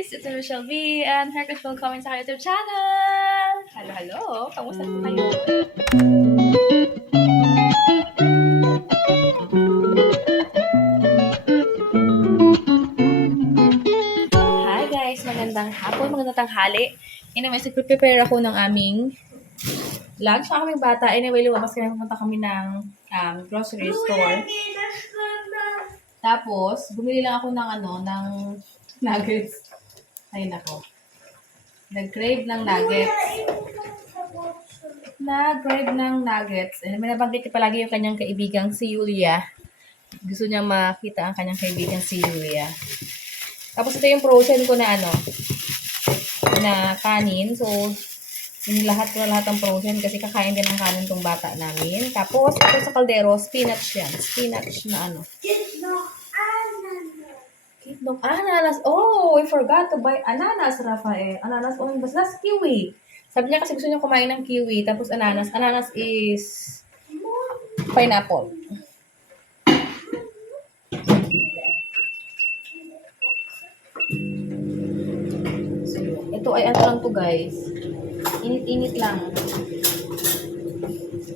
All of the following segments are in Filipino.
guys! It's Rochelle V and heartfelt welcome sa YouTube channel! Hello, hello! Kamusta po kayo? Hi guys! Magandang hapon, magandang tanghali. Anyway, prepare ako ng aming lunch sa aming bata. Anyway, lumabas kami, pumunta kami ng grocery store. Tapos, bumili lang ako ng ng nuggets. Ay, nako. Nag-crave ng nuggets. Nag-crave ng nuggets. And may nabanggit palagi yung kanyang kaibigang si Yulia. Gusto niya makita ang kanyang kaibigang si Yulia. Tapos ito yung frozen ko na na kanin. So, yung lahat ng frozen kasi kakain din ng kanin tong bata namin. Tapos, ito sa kaldero, spinach yan. Spinach na Kitlong ananas. Oh, I forgot to buy ananas, Rafael. Ananas, oh, that's kiwi. Sabi niya kasi gusto niya kumain ng kiwi, tapos ananas. Ananas is pineapple. So, ito ay ano lang to guys. Init-init lang.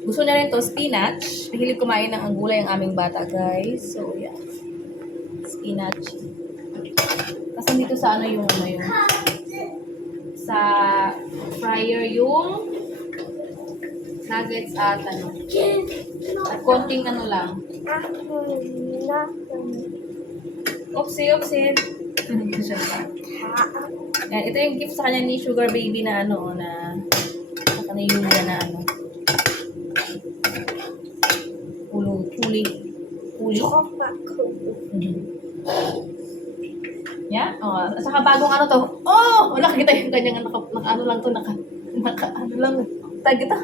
Gusto niya rin to, spinach. Mahilig kumain ng gulay ang aming bata guys. So, yeah. Spinach. Kasi dito sa yung sa fryer yung nuggets at at konting lang. Oopsie. Yan, ito yung gift sa kanya ni Sugar Baby na na Yulia na Puli. Yeah? Oh, saka bagong to. Oh! Wala kita yung kanyang tag ito.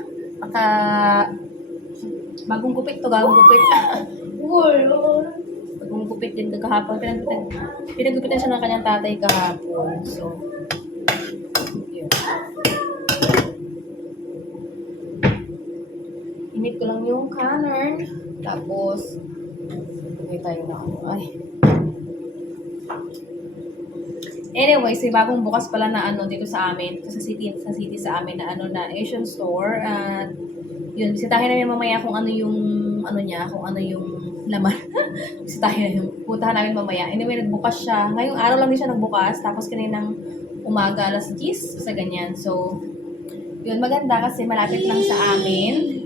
Bagong gupit to, bagong gupit. Bagong gupit din kahapon. Pinagupitan siya ng kanyang tatay kahapon. So, yun. Init ko lang yung canner. Tapos, tayo na Anyway, bagong bukas pala na dito sa amin, sa city sa amin na na Asian store at yun, bisitahin namin mamaya kung ano yung niya, kung ano yung laman. Bisitahin namin, puntahan namin mamaya. Anyway, nagbukas siya. Ngayong araw lang din siya nagbukas, tapos kaninang umaga 10:00 sa ganyan. So, yun, maganda kasi malapit lang sa amin.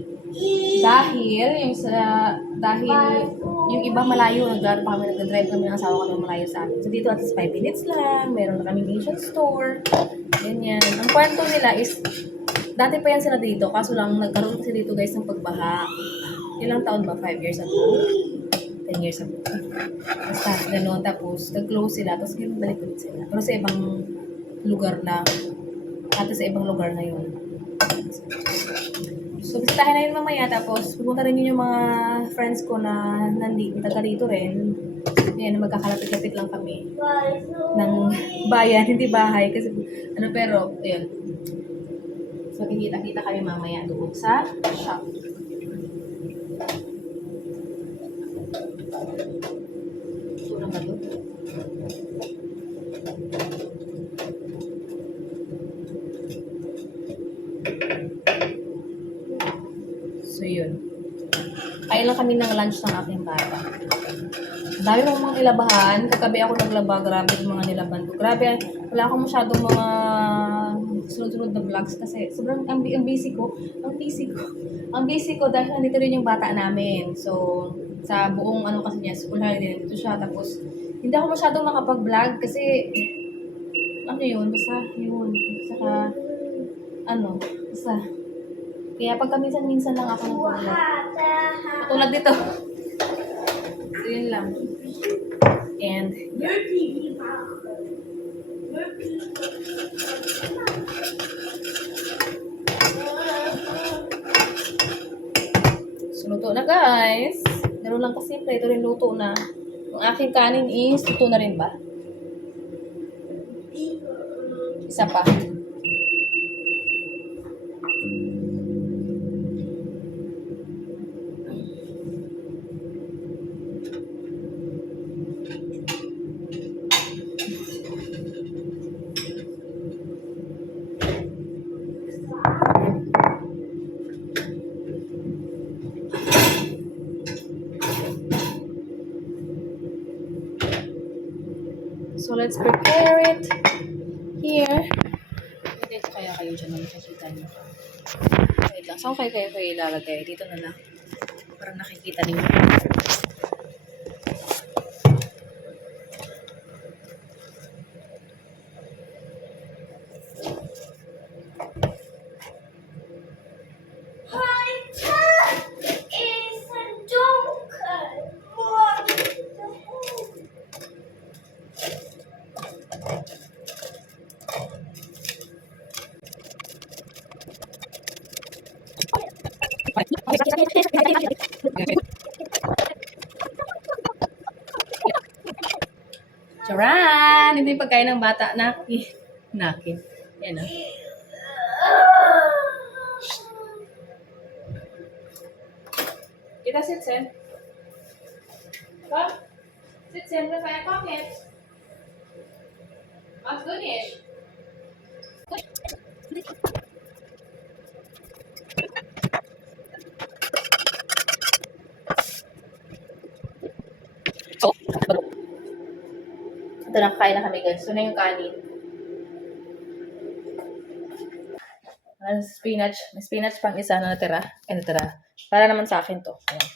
Dahil yung iba malayo, nag-drive kami ng asawa ko ng malayo sa amin. So, dito at least 5 minutes lang, meron na kaming Asian store. Ganyan. Ang kwento nila is, dati pa yan sila dito, kaso lang nagkaroon kasi dito guys ng pagbaha. Ilang taon ba? 5 years ago? 10 years ago. Basta, gano'n. Tapos, nag-close sila, tapos ganun balik ulit sila. Pero sa ibang lugar na, sa ibang lugar na yun. So, bisitahin na yun mamaya. Tapos, pupunta rin yun yung mga friends ko na taga dito rin. Ayan, magkakalapit-lapit lang kami. Ng bayan, hindi bahay. Kasi, pero, ayun. So, kikita-kita kami mamaya doon sa shop. Ito na ba doon? So, yun. Kain lang kami ng lunch ng aking bata. Dami mong mga nilabahan. Kagabi ako naglaba. Grabe yung mga nilaban ko. Grabe, wala akong masyadong mga sunod-sunod na vlogs kasi sobrang ang busy ko. Ang busy ko dahil nandito rin yung bata namin. So, sa buong kasi niya, school holiday, nandito siya. Tapos, hindi ako masyadong makapag-vlog kasi basta yun. Saka, basta, kaya pagka minsan lang ako nag-vlog. Tulad dito. So, yun lang. And, so, luto na guys. Ganoon lang kasimple. Ito rin luto na. Yung aking kanin is, luto na rin ba? Isa pa. let's prepare it here. Dito kaya kayo dyan, nakikita niyo. Wait lang, saan kayo ilalagay? Dito na lang. Parang nakikita niyo. Charan! Ito yung pagkain ng bata. Nakin. Yan o. Kita sit, Sen. Kom. Sit, Sen. Rafael, kom hit. Mach's du nicht. Ito, nakakain na kami, guys. Ito na yung kanin. Spinach. May spinach pang isa na natira. Natira. Para naman sa akin to. Ayan.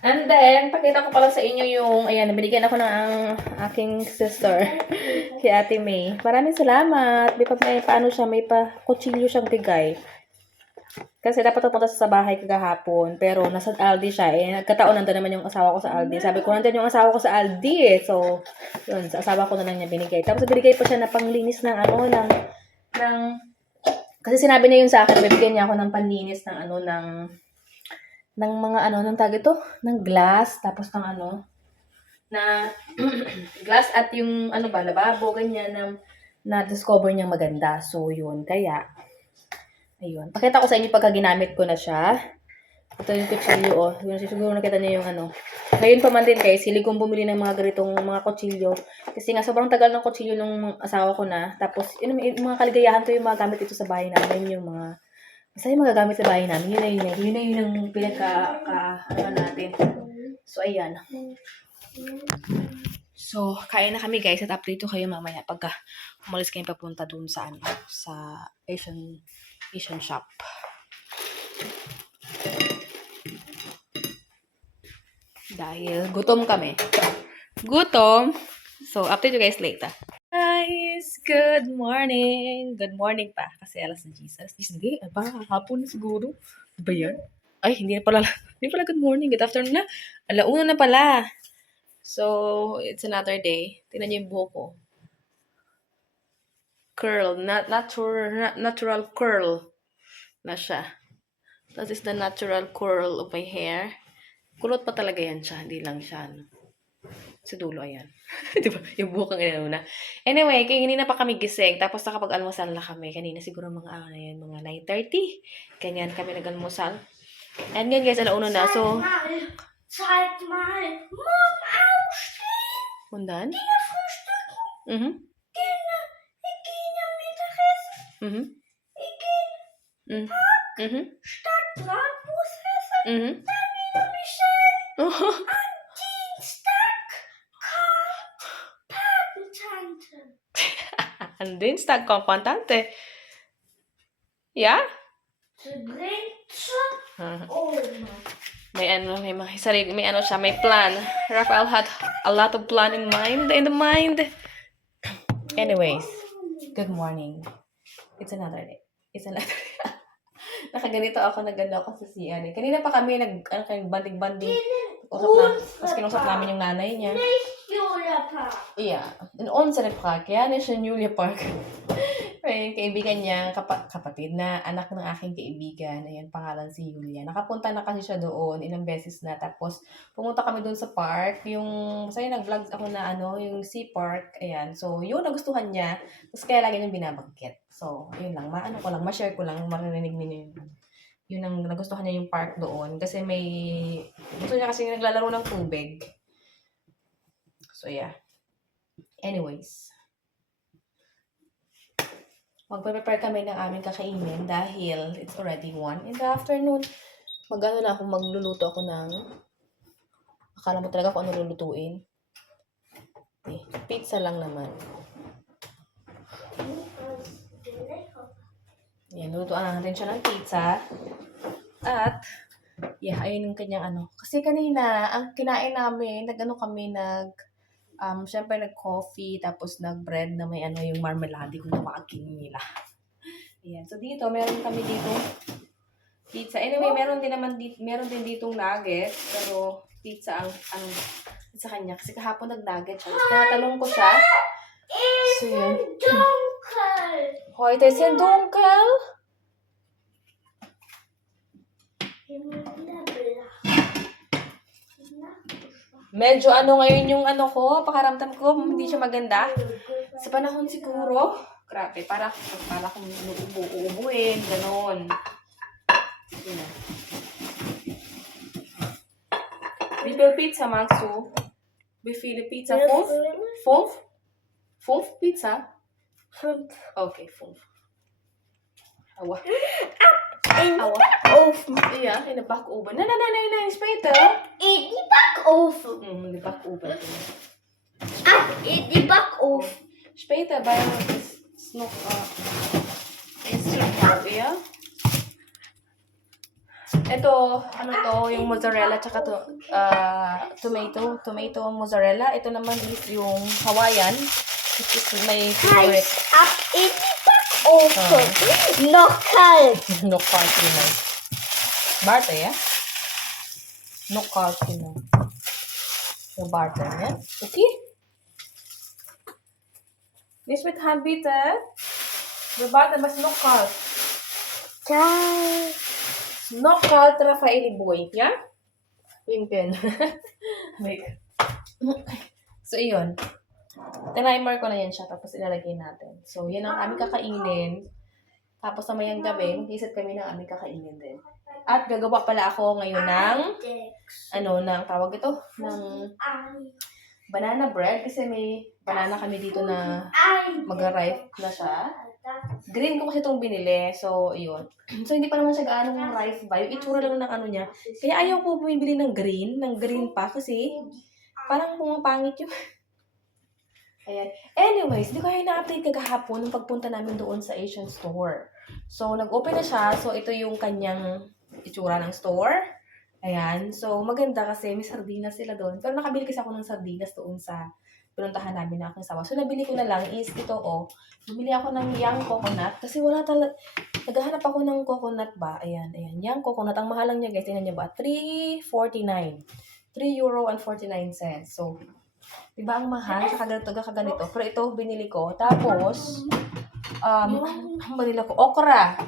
And then, pakita ko pala sa inyo yung, ayan, binigyan ako ng aking sister, si Ate May. Maraming salamat. May paano siya, may pa kutsilyo siyang bigay. Kasi dapat pupunta sa bahay kagahapon, pero nasa Aldi siya. Nagkataon nandun naman yung asawa ko sa Aldi. Sabi ko, nandun yung asawa ko sa Aldi eh. So, yun, sa asawa ko na lang niya binigay. Tapos binigay pa siya na panglinis ng kasi sinabi niya yun sa akin, bibigyan niya ako ng panlinis ng ng mga ng tag ito, ng glass, tapos ng na glass at yung lababo, ganyan, na discover niya maganda. So, yun, kaya, ayun. Pakita ko sa inyo pagka ginamit ko na siya. Ito yung kutsilyo, oh. Yun, siguro nakita niyo yung Ngayon pa man din, guys, hilig kong bumili ng mga ganitong mga kutsilyo. Kasi nga, sobrang tagal ng kutsilyo nung asawa ko na. Tapos, yung mga kaligayahan ko yung mga gamit dito sa bahay namin, yung mga basta yung magagamit sa bahay namin, yun na yung natin. So, ayan. So, kain na kami, guys, at update ko kayo mamaya pagka umalis kayo papunta dun sa Asian shop. Dahil gutom kami. Gutom. So, update you guys later. Guys, good morning. Good morning pa. Kasi alas 10. Hindi, hapon na siguro. Ba yan? Ay, hindi pala good morning. Good afternoon na. 1:00 na pala. So, it's another day. Tingnan niyo yung buhok ko. Curl. Natural curl na siya. That is the natural curl of my hair. Kulot pa talaga yan siya. Hindi lang siya, sa dulo, ayan. Diba? Yung buhok ang inuna. Anyway, kanina pa kami gising. Tapos nakapag-almusal na kami. Kanina siguro mga 9:30. Ganyan kami nag-almusal. And yun guys, 1:00 na. So, Zeit mal. Morgen aufstehen. Und dann? Kinder frühstücken. Mhm. Kinder, wir gehen am Mittagessen. Mhm. Wir gehen Park, Stadt, Bratwurst essen. Mhm. Dann wieder Michelle. Am Dienstag Patentante. Am Dienstag kommt Patentante. Ja? Sie bringt may plan. Rafael had a lot of plan in the mind. Anyways, good morning. It's another day. Nakaganito ako, naganda ako sa CN. Kanina pa kami banding-banding. Tapos kinusap namin yung nanay niya. Julia Park. Yeah. In unsere Park. Yan is in Julia Park. Yung kaibigan niya, kapatid na anak ng aking kaibigan. Ayan, pangalan si Julia. Nakapunta na kasi siya doon ilang beses na. Tapos, pumunta kami doon sa park. Masaya nag-vlog ako na yung Sea Park. Ayan. So, yun, nagustuhan niya. Tapos, kaya lagi niyang binabangkit. So, yun lang. Ma-share ko lang. Marinig niyo yun. Yun ang nagustuhan niya yung park doon. Kasi gusto niya kasi naglalaro ng tubig. So, yeah. Anyways. Magpe-prepare kami ng aming kakainin dahil it's already 1 in the afternoon. Magluluto ako ng Akala mo talaga kung ano lulutuin. Pizza lang naman. Yan, lutuan natin siya ng pizza. At, ayun yung kanyang ano. Kasi kanina, ang kinain namin, syempre nag-coffee, tapos nag-bread na may yung marmalade kung tawagin nila. Ayan. So, dito, meron kami dito pizza. Anyway, meron din ditong nuggets, pero pizza ang sa kanya. Kasi kahapon nag-nugget siya. Tapos tinatanong ko siya. So, yun. Heute ist ein dunkel. Medyo ngayon yung ko, pakaramdam ko, hindi siya maganda. Sa panahon siguro, grabe, para kung uubuin, ganon. Yun. Wie viel Pizza magst du? Wie viele Pizza? 5? 5 Pizza? 5. Okay, 5. Aua. In die Backofen. Ja, in de Backoven. Nee, später. In die Backofen. In de Backoven. In die Backofen. Später, weil es noch ist schon hart, ja? Ito, yung mozzarella, tsaka tomato mozzarella. Ito naman is yung Hawaiian, which is my favorite. Ab in die Backofen. Noch kalt. Noch kalt, genau. Warte, ja? Noch kalt, genau. So, warte, ja? Okay? Nicht mit Hand, bitte. Wir warten, was noch kalt. Kalt. Noch kalt, Raffaele Boy, ja? Winken. Wait. So, iyon. Timer ko na yan siya, tapos ilalagay natin. So, yan ang aming kakainin. Tapos sa mayang gabi, mag-isip kami ng aming kakainin din. At gagawa pala ako ngayon ng, tawag ito? Ng banana bread. Kasi may banana kami dito na mag-ripe na siya. Green ko kasi itong binili. So, yun. So, hindi pa naman siya gaano ng ripe ba. Yung itsura lang ng niya. Kaya ayaw ko bumibili ng green pa kasi parang pumapangit yung ayan. Anyways, hindi ko kayo na-update kagahapon nung pagpunta namin doon sa Asian store. So, nag-open na siya. So, ito yung kanyang itsura ng store. Ayan. So, maganda kasi may sardinas sila doon. Pero nakabili kasi ako ng sardinas doon sa pinuntahan namin na aking sawa. So, nabili ko na lang is ito, bumili ako ng young coconut. Kasi wala talaga, naghahanap ako ng coconut ba? Ayan. Young coconut. Ang mahal lang niya, guys. Tingnan niyo ba? €3.49. €3.49. So, diba ang mahal? Kaganito. Pero ito, binili ko. Tapos, binili ko, okra.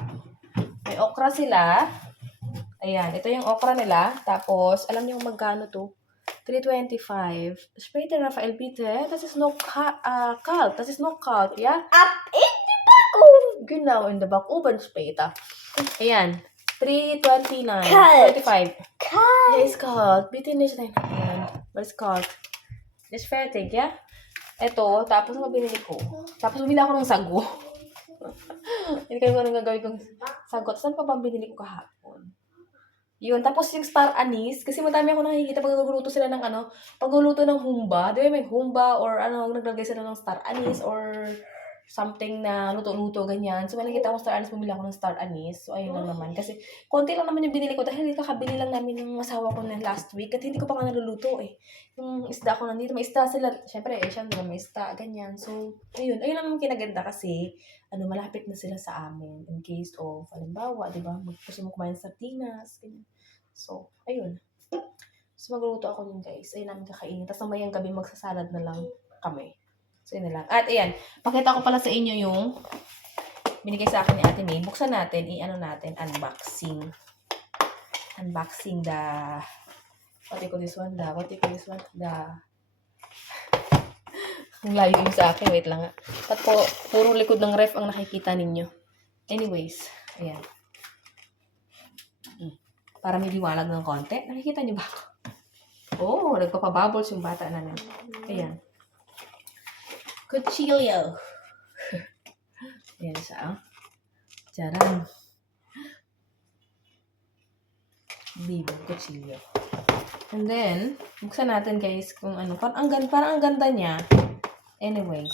May okra sila. Ayan, ito yung okra nila. Tapos, alam niyo magkano to? $3.25. Später, Raphael, bitte. Das ist noch kalt. Das ist noch kalt, ja? Ab in die Backofen. Genau, in the Backofen später. Ayan, $3.29. Kalt. 25. Kalt. Ja, ist kalt. Bitte nicht deine Hand. Weil es kalt. Is fertig, ya? Ito, tapos mabinili ko. Tapos bumili ako ng sago. Hindi kayo anong gagawin kong sago. Saan pa ba binili ko kahapon? Yun, tapos yung star anise, kasi madami ako nakikita pag nagluluto sila ng pagluluto ng humba. Di ba may humba or naglagay sila ng star anise or something na luto-luto, ganyan. So, may nakita ko star anise, bumili ako ng star anise. So, ayun lang naman. Kasi, konti lang naman yung binili ko dahil kakabili lang namin ng asawa ko na last week at hindi ko pa nga naluluto Yung isda ko nandito, may isda sila. Siyempre, Asian, diba, may isda, ganyan. So, ayun lang ang kinaganda kasi, malapit na sila sa amin. In case of, halimbawa, diba, gusto mo kumain sa sardinas, ganyan. So, ayun. So, magluluto ako nun, guys. Ayun namin kakainin. Tapos, mamayang gabi magsasalad na lang kami. So, yun na lang. At, ayan. Pakita ko pala sa inyo yung binigay sa akin ni Ate May. Buksan natin. Natin. Unboxing. Unboxing what do you call this one? Ang layo yung sa akin. Wait lang nga. At puro likod ng ref ang nakikita ninyo. Anyways. Ayan. Para may liwanag ng konti. Nakikita niyo ba ako? Oh, nagpapabubbles yung bata namin. Ayan. Cuchillo. Ayan siya. Charan. Vivo cuchillo. And then, buksan natin guys kung ano. Parang ang ganda niya. Anyways.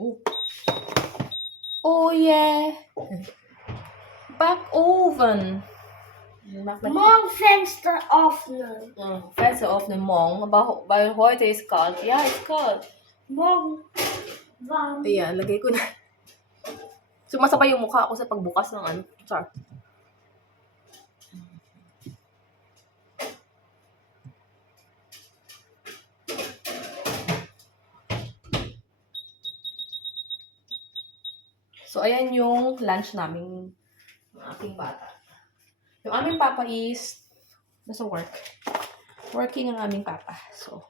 Oh. Oh yeah. Back oven. Morgen Fenster öffnen. Fenster öffnen morgen. Weil heute ist kalt. Ja, ist kalt. Morgen warm. Ayan, lagay ko na. Sumasabay yung mukha ako sa pagbukas ng ano. Sorry. So, ayan yung lunch namin ng aking bata. Yung aming papa is nasa work. Working ang aming papa. So,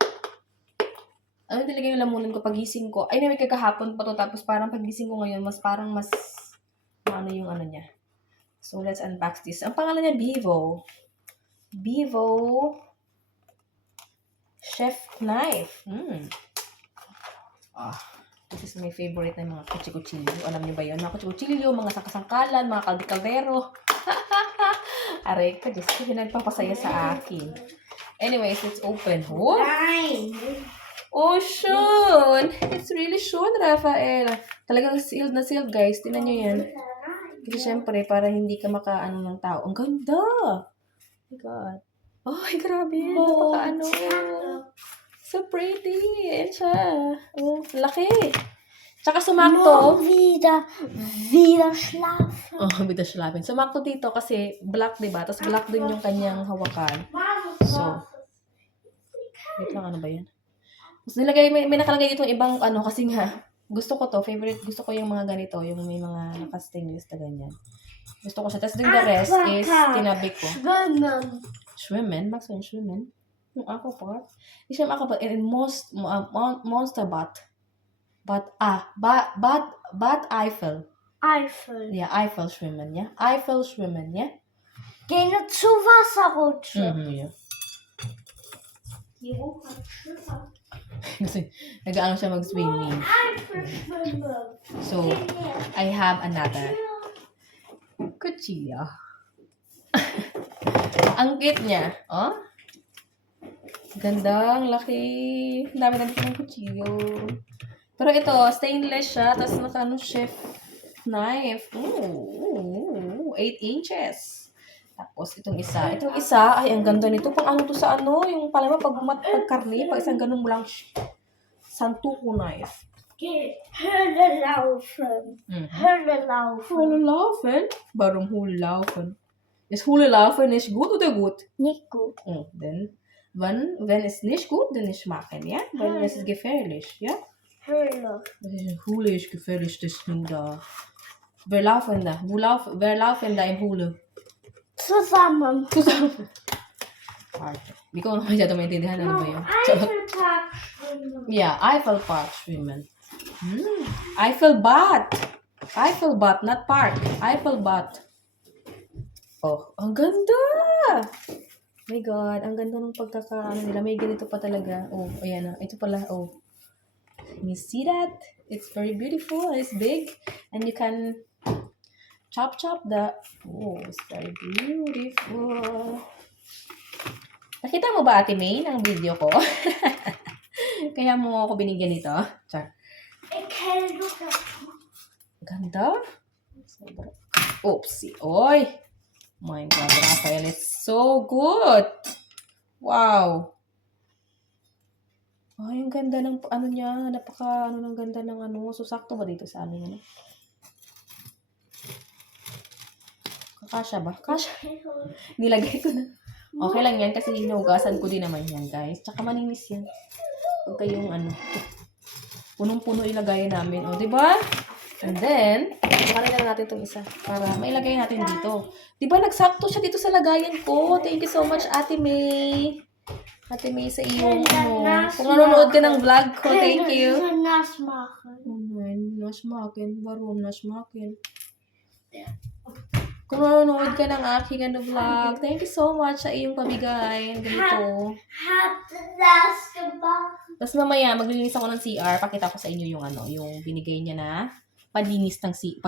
ano talaga yung lamunan ko pagising ko. Ay, may kagahapon pa to. Tapos parang pagising ko ngayon, mas ano yung ano niya. So, let's unbox this. Ang pangalan niya, Bevo. Bevo Chef Knife. This is my favorite na mga kuchikuchilyo. Alam niyo ba yun? Mga kuchikuchilyo, mga sakasangkalan, mga kaldero. Aray ka, Diyos ko, nagpapasaya sa akin. Anyways, let's open. Oh! Nein. Oh, Sean! It's really Sean, Rafael. Talagang sealed na sealed, guys. Tingnan nyo yan. Kasi syempre, para hindi ka makaano ng tao. Ang ganda! Oh my God. Oh, ay, grabe. Napaka-ano. So pretty. Ayan siya. Oh, laki. Tsaka sumakto. Wieder schlafen. Oh, wieder schlafen. Sumakto dito kasi black, diba? Tapos black din yung kanyang hawakan. So, wait lang, ano ba yan? Tapos nilagay, may nakalagay dito ibang ano, kasi nga, gusto ko to, favorite, gusto ko yung mga ganito, yung may mga naka-stainless na ganyan. Gusto ko siya. Tapos din the rest is tinabi ko. Schwimmen? Magst du ein Schwimmen? Yung ako part? Nicht im Aquapart, in Monsterbad. Bad Eifel. Eifel. Ja, Eifel schwimmen, ja? Eifel schwimmen, ja? Gehen wir zu Wasserrutsche. Ja. Die Ruhe hat Schiffer. Kasi nag-ano siya mag-swimming. Eifel schwimmen. So, I have another. Cuchillo. Ang cute niya. Oh? Gandang, laki. Ang dami ng cuchillo. Pero ito, stainless siya. Tapos naka chef knife. Ooh, 8 inches. Tapos itong isa. Itong isa, ay ang ganda nito. Pang ano to sa ano, yung pala mo pagkarni, pag isang ganun mo lang, santuko knife. Höhle laufen. Höhle laufen. Hule laufen? Warum Hule laufen? Ist Hule laufen nicht gut oder gut? Nicht gut. Denn wenn es nicht gut, dann nicht machen, ja? Weil es ist gefährlich, ja? Höhle. Hule ist gefährlich, das ist nur da. Wer laufen da? Wer laufen da im Hule? Zusammen. Warte. Hindi ko masyado maintindihan ano ba yun. Eifelpark schwimmen. Yeah, Eiffel Park schwimmen. Eifelbad. Eifelbad, not park. Eifelbad. Oh, ang ganda! My God, ang ganda ng pagkakaano nila. May ganito pa talaga. Oh, ayan na. Ito pala, oh. You see that? It's very beautiful. It's big. And you can chop the... Oh, it's very beautiful. Nakita mo ba, Ate May, ng video ko? Kaya mo ako binigyan nito. Char. Ganda. Oopsie. Oy. My God, Rafael, it's so good. Wow. Ay, ang ganda ng ano niya. Ng ganda ng ano. So, sakto ba dito sa amin? Ano? Kakasya ba? Kasya. Nilagay ko na. Okay lang yan kasi hinugasan ko din naman yan, guys. Tsaka maninis yan. Huwag kayong ano. Punong-puno ilagay namin. O, diba? And then, kanina natin itong isa para mailagay natin dito. Diba, nagsakto siya dito sa lagayan ko. Thank you so much, Ate May. Ate May, sa iyong ano. Kung nanonood ka ng vlog ko, thank you. Nass machen. Nass machen. Warum nass machen? Kung nanonood ka ng aking ano vlog, thank you so much sa iyong pamigay. Ganito. Hat das gemacht. Tapos mamaya, maglilinis ako ng CR. Pakita ko sa inyo yung ano, yung binigay niya na panglinis ng CR,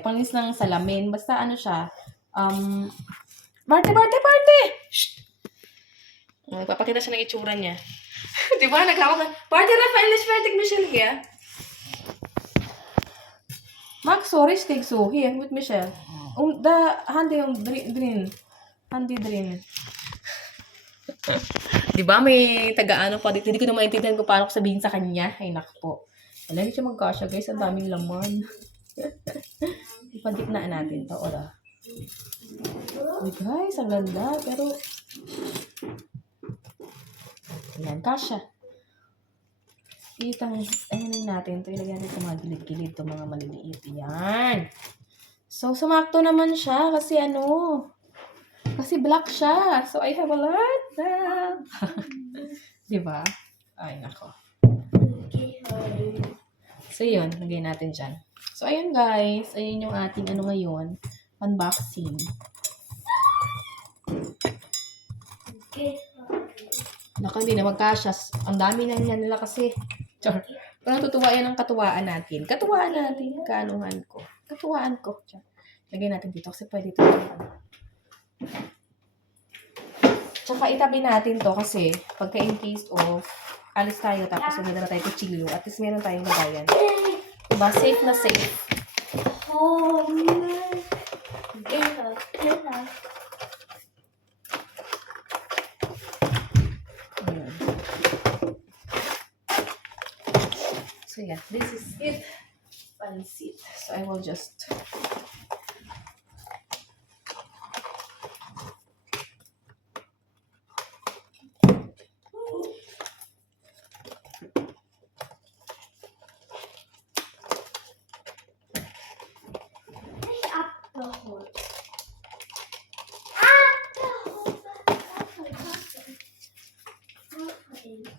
panglinis ng salamin. Basta ano siya, Barte! Shh! Papakita siya ng itsura niya. Di ba? Naghawak na. Party Rafael Lishmertic Michelle here. Max, sorry, steak so. Here, with Michelle. Handi yung drin. Handi drin. Di ba? May taga-ano pa dito. Hindi ko na maintindihan kung paano ko sabihin sa kanya. Ay, naku po. Wala, hindi siya magkasya, guys. Ang daming laman. Ipagitnaan natin to. Ola. Uy, guys, ang ganda. Pero, ayan, kasya. Ano natin ito. Ilagyan natin sa mga gilid-gilid. Ito, mga maliliit. Yan. So, sumakto naman siya. Kasi black siya. So, I have a lot now. Diba? Ay, nako. So, yun. Lagay natin dyan. So, ayun guys. Ayun yung ating ngayon. Unboxing. Naku, hindi na magkasya. Ang dami na niya nila kasi. Char. Pero natutuwa yan ang katuwaan natin. Kaanuhan ko. Katuwaan ko. Char. Lagay natin dito kasi pwede ito. Tsaka itabi natin to kasi pagka in case of alis tayo tapos may dala tayo kutsilyo at least meron tayong lagayan. Diba? Safe na safe. Ayan. So yeah, this is it. Pansit. So I will just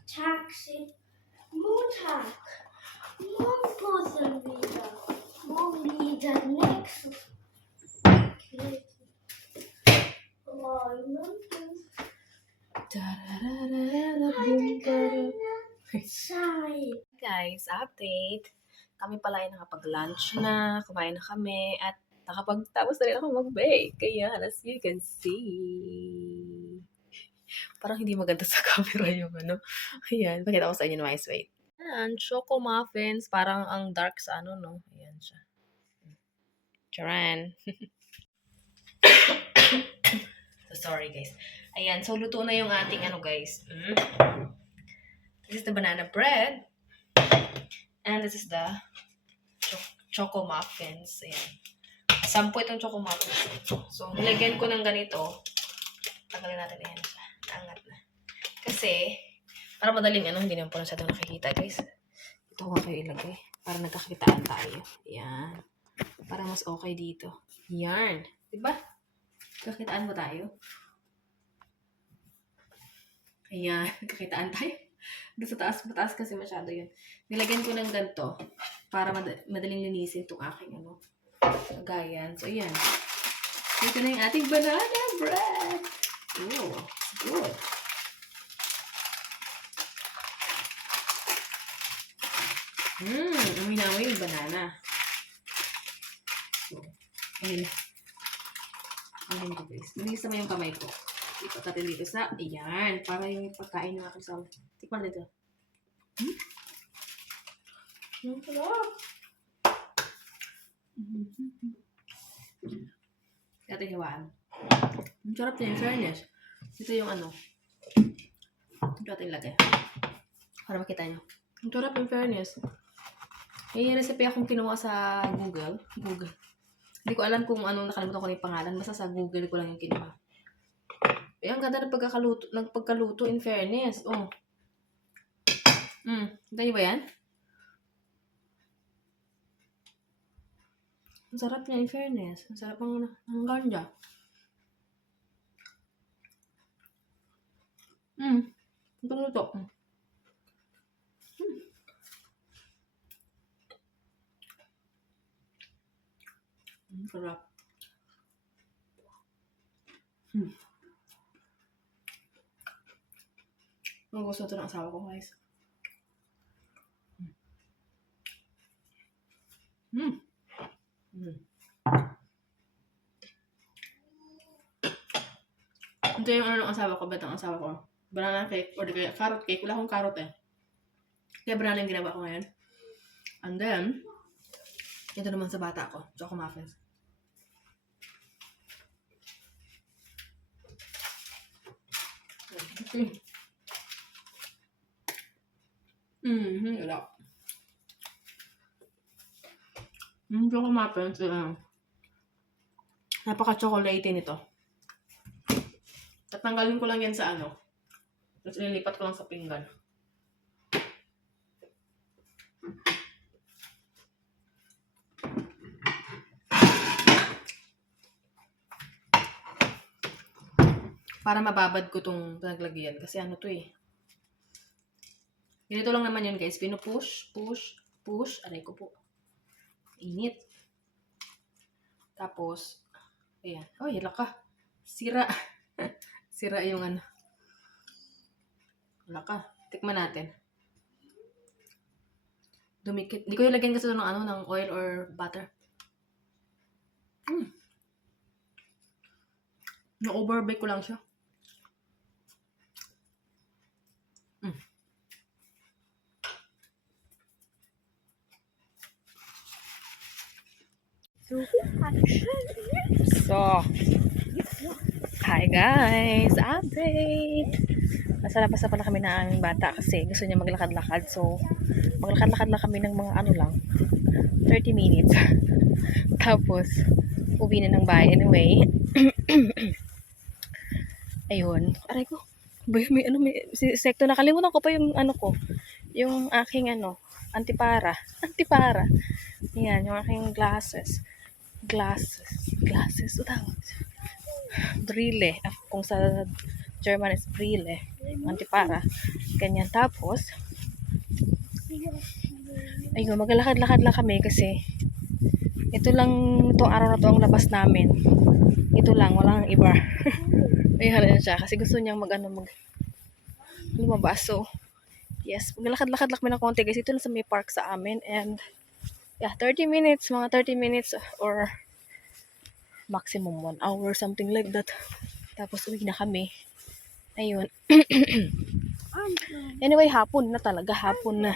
Taxi. Montag. Morgen wieder. Morgen wieder. Nächstes. Guys, update. Kami pala ay nakapag-lunch na, kumain na kami, at nakapagtapos na rin ako mag-bake. Kaya, as you can see, parang hindi maganda sa camera yung Ayan, pakita ko sa inyo na mais. Wait. Ayan, choco muffins. Parang ang dark sa no? Ayan siya. Charan. So, sorry guys. Ayan, so luto na yung ating guys. This is the banana bread. And this is the choco muffins. Ayan. 10 itong choco muffins. So, nilagyan ko ng ganito. Tagalin natin. Ayan siya. Naangat na. Kasi, para madaling hindi naman po nasyadong nakikita guys. Ito ko nga kayo ilagay. Para nagkakitaan tayo. Ayan. Para mas okay dito. Yan. Diba? Kakitaan ba tayo? Ayan. Kakitaan tayo. Doon sa taas kasi masyado yun. Nilagyan ko ng ganito para madaling linisin itong aking lagayan. So, ayan. Ito na yung ating banana bread. Oh, good. Amoy yung banana. So, ayun. Ayun ko guys. Nilinis naman yung kamay ko. Ikot natin dito sa, ayan. Para yung pagkain ng aking sal. Tikman dito. Ang sarap. Ito yung hiwaan. Ang sarap niya yung fairness. Ito yung ito natin lagay. Para makita nyo. Ang sarap yung fairness. May recipe akong kinuha sa Google. Hindi ko alam kung nakalimutan ko na yung pangalan. Basta sa Google ko lang yung kinuha. Ang ganda ng pagkakaluto in fairness. Oh. Kita niyo ba yan? Ang sarap niya in fairness. Ang sarap ang ganja. Ito luto. Ang sarap. Ang gusto ito ng asawa ko, guys. Ito yung ng asawa ko, bet ang asawa ko. banana cake or di kaya carrot cake. Wala akong carrot eh. Kaya banana yung ginawa ko ngayon. And then, ito naman sa bata ko. Choco muffins. Wala. Choco muffins. Napaka-chocolate nito. Tatanggalin ko lang yan sa ano. Tapos ililipat ko lang sa pinggan. Para mababad ko tong pinaglagyan. Kasi ano to eh. Ganito lang naman yun guys. Pinupush, push, push. Aray ko po. Init. Tapos, ayan. Oh, yala ka. Sira. Sira yung ano. Wala ka. Tikman natin. Dumikit. Hindi ko ilagyan kasi ng ano, ng oil or butter. Na-overbake ko lang siya. So, hi guys! Update! Nasa labas na pala kami na aming bata kasi gusto niya maglakad-lakad. So, maglakad-lakad lang kami ng mga ano lang, 30 minutes. Tapos, uwi na ng bahay anyway. Ayun. Aray ko. May ano, may sekto. Nakalimutan ko pa yung ano ko. Yung aking ano, antipara. Antipara. Yan, yung aking glasses. Glasses. O tawag. Brille. Kung sa German is Brille. Antipara. Ganyan. Tapos, ayun, maglalakad-lakad lang kami kasi ito lang, itong araw na to ang labas namin. Ito lang, walang iba. Ayun na siya kasi gusto niyang lumabas. So, yes, maglalakad-lakad lang kami ng konti guys. Ito lang sa may park sa amin and yeah, 30 minutes, mga 30 minutes or maximum 1 hour, something like that. Tapos uwi na kami. Ayun. Anyway, hapon na talaga. Hapon na.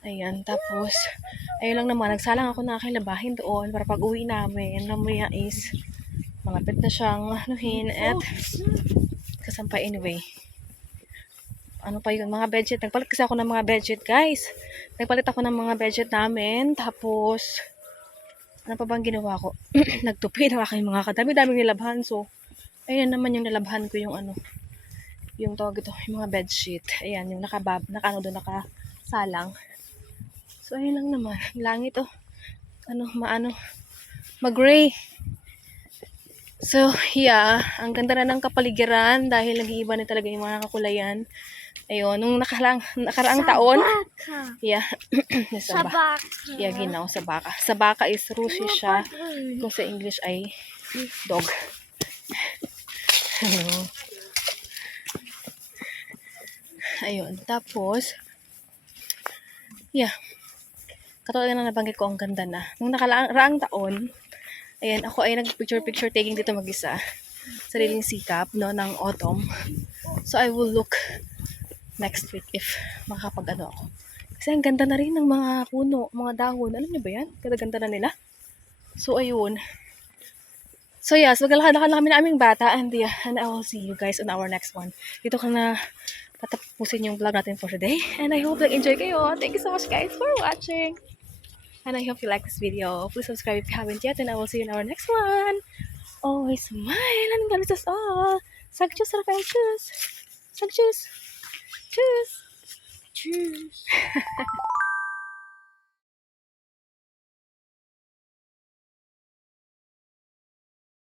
Ayan. Tapos, ayun lang naman. Nagsalang ako na aking labahin doon para pag uwi namin. Namaya is malapit na siyang anuhin at kasampay anyway. Ano pa yun? Mga bedsheet. Nagpalit kasi ako ng mga bedsheet, guys. Nagpalit ako ng mga bedsheet namin. Tapos, ano pa bang ginawa ko? Nagtupi na aking mga kadami-daming nilabhan. So, ayan naman yung nilabhan ko yung ano. Yung tawag ito, yung mga bedsheet. Ayan, yung nakaano doon, nakasalang. So, ayun lang naman. Langit oh. Mag-gray. So, yeah. Ang ganda na ng kapaligiran dahil nag-iiba na talaga yung mga kakulayan. Ayun, nung nakaraang taon. Yeah. Sabaka. Yeah, ginaw, sabaka. Sabaka is Rusi siya. Kung sa English ay dog. Ano? Ayun. Tapos, yeah. Katulad na nabanggit ko, ang ganda na. Nung nakaraang taon, ayan, ako ay nag-picture taking dito mag-isa. Sariling sikap, no, ng autumn. So, I will look next week if makakapag-ano ako. Kasi ang ganda na rin ng mga puno, mga dahon. Alam niyo ba yan? Ganda na nila. So, ayun. So, yes, maglalakad lang kami na aming bata and I will see you guys on our next one. Dito ka na patapusin yung vlog natin for today. And I hope nag-enjoy kayo. Thank you so much guys for watching. And I hope you like this video. Please subscribe if you haven't yet and I will see you in our next one. Always smile and God bless us all. Sagchus, Rafael, choose. Sagchus. Choose. Tschüss.